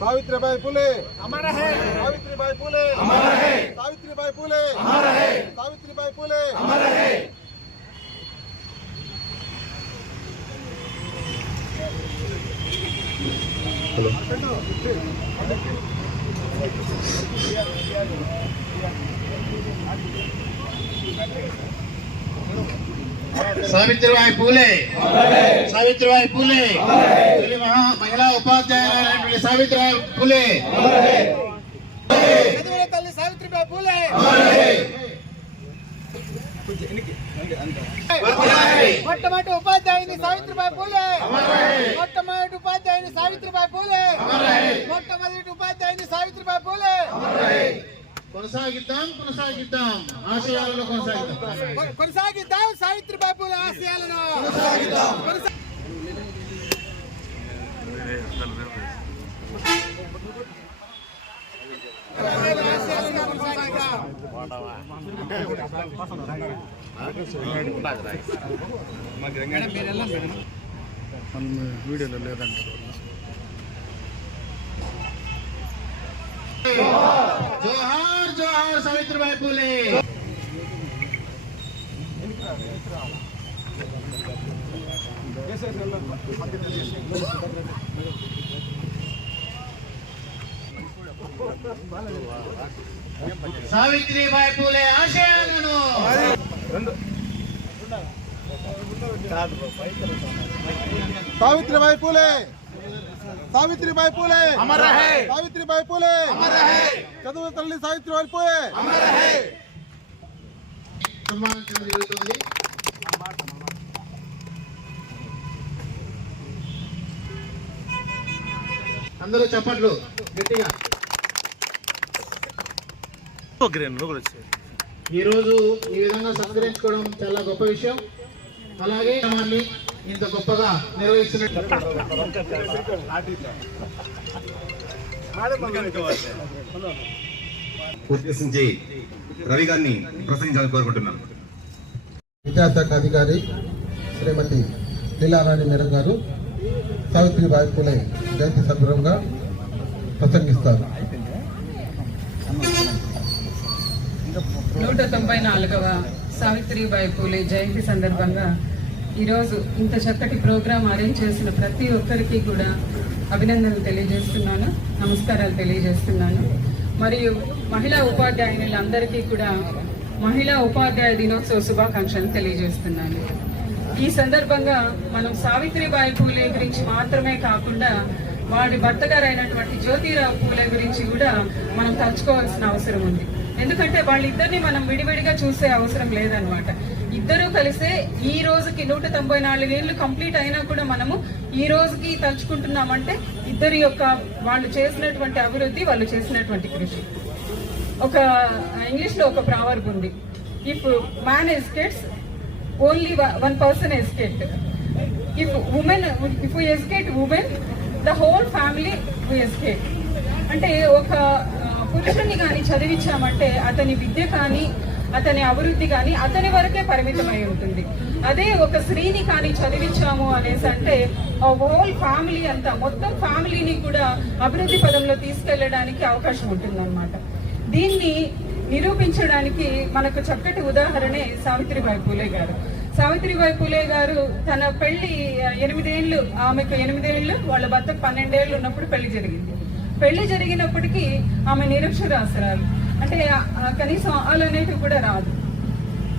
सावित्रीबाई फुले। अमर है। सावित्रीबाई फुले। अमर है। सावित्रीबाई फुले। अमर है। सावित्रीबाई फुले। अमर है। సావిత్రిబాయి పూలే సావిత్రిబాయి పూలే తొలి మహా మహిళా ఉపాధ్యాయులైనటువంటి సావిత్రిబాయి పూలే చదివిన తల్లి సావిత్రిబాయి పూలే మొట్టమొదటి ఉపాధ్యాయుని సావిత్రిబాయి పూలే మొట్టమొదటి ఉపాధ్యాయుని సావిత్రిబాయి పూలే మొట్టమొదటి ఉపాధ్యాయుని సావిత్రిబాయి పూలే కొనసాగిద్దాం కొనసాగిద్దాం. ఆశయాలను కొనసాగిద్దాం. కొ- కొనసాగిద్దాం సావిత్రిబాయి పూలే ఆశయాలను. కొనసా- ఆశయాలను కొనసాగిద్దాం. విద్రబాయి పూలే సావిత్రిబాయి పూలే ఆశయాలను సావిత్రిబాయి పూలే సావిత్రిబాయి పూలే. అమర్ రహే సావిత్రిబాయి పూలే. అమర్ రహే చదువు తల్లి సావిత్రిబాయి పూలే. అమర్ రహే అందరూ చప్పట్లు గట్టిగా. ఈరోజు ఈ విధంగా సంగ్రహించుకోవడం చాలా గొప్ప విషయం. అలాగే ఇంత గొప్పగా నిర్వహిస్తున్నట్టు ఉద్దేశించి రవి గారిని ప్రసంగించాలని కోరుకుంటున్నాను. విద్యాశాఖ అధికారి శ్రీమతి లీలారాణి మేడం గారు సావిత్రిబాయి ఫులే జయంతి సందర్భంగా ప్రసంగిస్తారు. నూట తొంభై నాలుగవ సావిత్రిబాయి పూలే జయంతి సందర్భంగా ఈరోజు ఇంత చక్కటి ప్రోగ్రాం అరేంజ్ చేసిన ప్రతి ఒక్కరికి కూడా అభినందనలు తెలియజేస్తున్నాను నమస్కారాలు తెలియజేస్తున్నాను. మరియు మహిళా ఉపాధ్యాయులందరికీ కూడా మహిళా ఉపాధ్యాయ దినోత్సవ శుభాకాంక్షలు తెలియజేస్తున్నాను. ఈ సందర్భంగా మనం సావిత్రిబాయి పూలే గురించి మాత్రమే కాకుండా వాడి భర్త గారైనటువంటి జ్యోతిరావు పూలే గురించి కూడా మనం తలుచుకోవాల్సిన అవసరం ఉంది. ఎందుకంటే వాళ్ళిద్దరిని మనం విడివిడిగా చూసే అవసరం లేదనమాట ఇద్దరూ కలిసే ఈ రోజుకి నూట తొంభై నాలుగేళ్ళు కంప్లీట్ అయినా కూడా మనము ఈ రోజుకి తలుచుకుంటున్నామంటే ఇద్దరి యొక్క వాళ్ళు చేసినటువంటి అభివృద్ధి వాళ్ళు చేసినటువంటి కృషి. ఒక ఇంగ్లీష్లో ఒక ప్రావర్బ్ ఉంది. If man educates only one person educate if women if educate women the whole family educate అంటే ఒక ఆ, పురుషుడిని కానీ చదివించామంటే అతని విద్య కానీ అతని అభివృద్ధి కానీ అతని వరకే పరిమితమై ఉంటుంది. అదే ఒక స్త్రీని కానీ చదివించాము అనేసి అంటే హోల్ ఫ్యామిలీ అంతా మొత్తం ఫ్యామిలీని కూడా అభివృద్ధి పదంలో తీసుకెళ్ళడానికి అవకాశం ఉంటుందన్నమాట. దీన్ని నిరూపించడానికి మనకు చక్కటి ఉదాహరణే సావిత్రిబాయి పూలే గారు. సావిత్రిబాయి పూలే గారు తన పెళ్ళి ఎనిమిదేళ్ళు ఆమెకు ఎనిమిదేళ్ళు వాళ్ళ భర్తకు పన్నెండేళ్ళు ఉన్నప్పుడు పెళ్ళి జరిగింది. పెళ్ళి జరిగినప్పటికీ ఆమె నిరక్షరాసరాలు అంటే కనీసం ఆలు అనేటివి కూడా రాదు.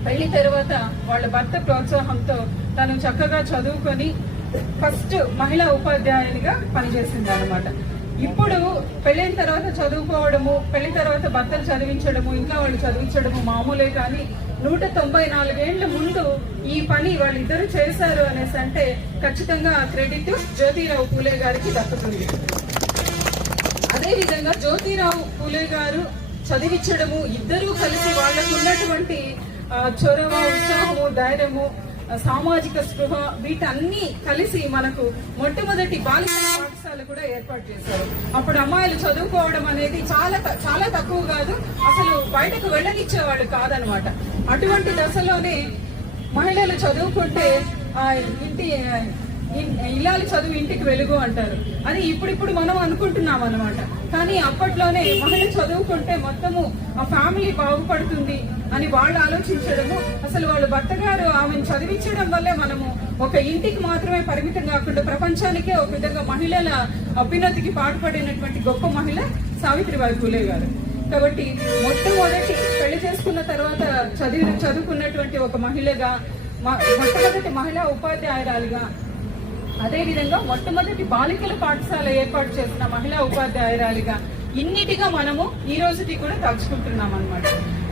పెళ్ళి తర్వాత వాళ్ళ భర్త ప్రోత్సాహంతో తను చక్కగా చదువుకొని ఫస్ట్ మహిళా ఉపాధ్యాయునిగా పనిచేసింది అనమాట ఇప్పుడు పెళ్ళైన తర్వాత చదువుకోవడము పెళ్ళి తర్వాత భర్తలు చదివించడము ఇంకా వాళ్ళు చదివించడము మామూలే కానీ నూట తొంభై నాలుగేళ్ళ ముందు ఈ పని వాళ్ళిద్దరూ చేశారు అనేసి అంటే ఖచ్చితంగా ఆ క్రెడిట్ జ్యోతిరావు పూలే గారికి దక్కుతుంది. విధంగా జ్యోతిరావు పూలే గారు చదివించడము ఇద్దరూ కలిసి వాళ్ళకు ఉన్నటువంటి చొరవ ఉత్సాహము ధైర్యము సామాజిక స్పృహ వీటన్ని కలిసి మనకు మొట్టమొదటి బాలికల పాఠశాల కూడా ఏర్పాటు చేశారు. అప్పుడు అమ్మాయిలు చదువుకోవడం అనేది చాలా త- చాలా తక్కువ కాదు అసలు బయటకు వెళ్ళనిచ్చేవాళ్ళు కాదనమాట. అటువంటి దశలోనే మహిళలు చదువుకుంటే ఇంటి ఇల్లాలి చదువు ఇంటికి వెలుగు అంటారు. అది ఇప్పుడిప్పుడు మనం అనుకుంటున్నాం అనమాట కానీ అప్పట్లోనే మహిళ చదువుకుంటే మొత్తము ఆ ఫ్యామిలీ బాగుపడుతుంది అని వాళ్ళు ఆలోచించడము అసలు వాళ్ళ భర్త గారు ఆమెను చదివించడం వల్లే మనము ఒక ఇంటికి మాత్రమే పరిమితం కాకుండా ప్రపంచానికే ఒక విధంగా మహిళల అభ్యున్నతికి పాటుపడినటువంటి గొప్ప మహిళ సావిత్రిబాయి పూలే గారు. కాబట్టి మొట్టమొదటి పెళ్ళి చేసుకున్న తర్వాత చదివి చదువుకున్నటువంటి ఒక మహిళగా మొట్టమొదటి మహిళా ఉపాధ్యాయురాలుగా అదేవిధంగా మొట్టమొదటి బాలికల పాఠశాల ఏర్పాటు చేసిన మహిళా ఉపాధ్యాయురాలిగా ఇన్నిటిగా మనము ఈ రోజుకి కూడా తలుచుకుంటున్నాం అన్నమాట.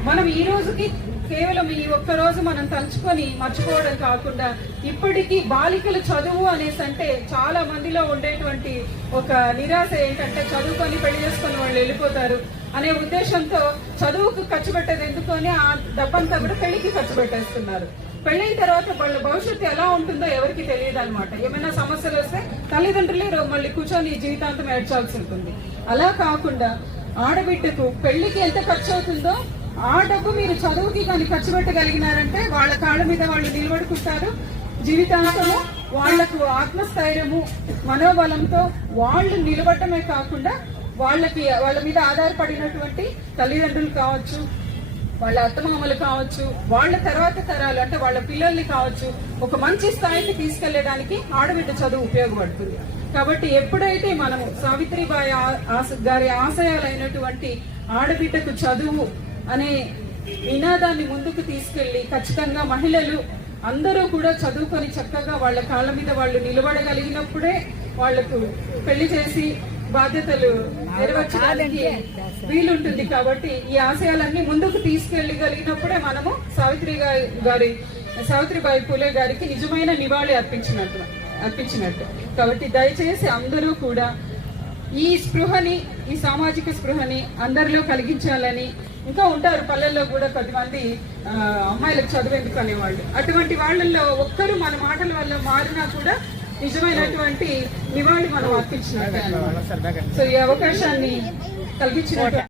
మనం ఈ రోజుకి కేవలం ఈ ఒక్క రోజు మనం తలుచుకొని మర్చిపోవడం కాకుండా ఇప్పటికీ బాలికల చదువు అనేసి అంటే చాలా మందిలో ఉండేటువంటి ఒక నిరాశ ఏంటంటే చదువుకొని పెళ్ళి చేసుకొని వాళ్ళు వెళ్ళిపోతారు అనే ఉద్దేశంతో చదువుకు ఖర్చు పెట్టేది ఎందుకు అని ఆ డబ్బంతా కూడా పెళ్ళికి ఖర్చు పెట్టేస్తున్నారు. పెళ్ళైన తర్వాత వాళ్ళ భవిష్యత్తు ఎలా ఉంటుందో ఎవరికి తెలియదు అనమాట ఏమైనా సమస్యలు వస్తే తల్లిదండ్రులే మళ్ళీ కూర్చొని జీవితాంతం ఏడ్చాల్సి ఉంటుంది. అలా కాకుండా ఆడబిడ్డకు పెళ్ళికి ఎంత ఖర్చు అవుతుందో ఆ డబ్బు మీరు చదువుకి కానీ ఖర్చు పెట్టగలిగినారంటే వాళ్ళ కాళ్ళ మీద వాళ్ళు నిలబడుకుంటారు. జీవితాంతము వాళ్ళకు ఆత్మస్థైర్యము మనోబలంతో వాళ్ళు నిలబడటమే కాకుండా వాళ్ళకి వాళ్ళ మీద ఆధారపడినటువంటి తల్లిదండ్రులు కావచ్చు వాళ్ళ అత్తమామలు కావచ్చు వాళ్ళ తర్వాత తరాలు అంటే వాళ్ళ పిల్లల్ని కావచ్చు ఒక మంచి స్థాయికి తీసుకెళ్ళడానికి ఆడబిడ్డ చదువు ఉపయోగపడుతుంది. కాబట్టి ఎప్పుడైతే మనము సావిత్రిబాయి ఆ- ఆశ- గారి ఆశయాలైనటువంటి ఆడబిడ్డకు చదువు అనే నినాదాన్ని ముందుకు తీసుకెళ్ళి ఖచ్చితంగా మహిళలు అందరూ కూడా చదువుకొని చక్కగా వాళ్ళ కాళ్ళ మీద వాళ్ళు నిలబడగలిగినప్పుడే వాళ్ళకు పెళ్ళి చేసి బాధ్యతలు నెరవేర్చడానికి వీలుంటుంది కాబట్టి ఈ ఆశయాలన్నీ ముందుకు తీసుకెళ్ళగలిగినప్పుడే మనము సావిత్రి గారి సావిత్రిబాయి పూలే గారికి నిజమైన నివాళి అర్పించినట్టు అర్పించినట్టు. కాబట్టి దయచేసి అందరూ కూడా ఈ స్పృహని ఈ సామాజిక స్పృహని అందరిలో కలిగించాలని ఇంకా ఉంటారు పల్లెల్లో కూడా కొద్దిమంది అమ్మాయిలకు అమ్మాయిలకు చదువేందుకు అనేవాళ్ళు. అటువంటి వాళ్ళల్లో ఒక్కరు మన మాటల వల్ల మారినా కూడా నిజమైనటువంటి నివాళి మనం అర్పించినట్టు. సో ఈ అవకాశాన్ని కల్పించినట్టు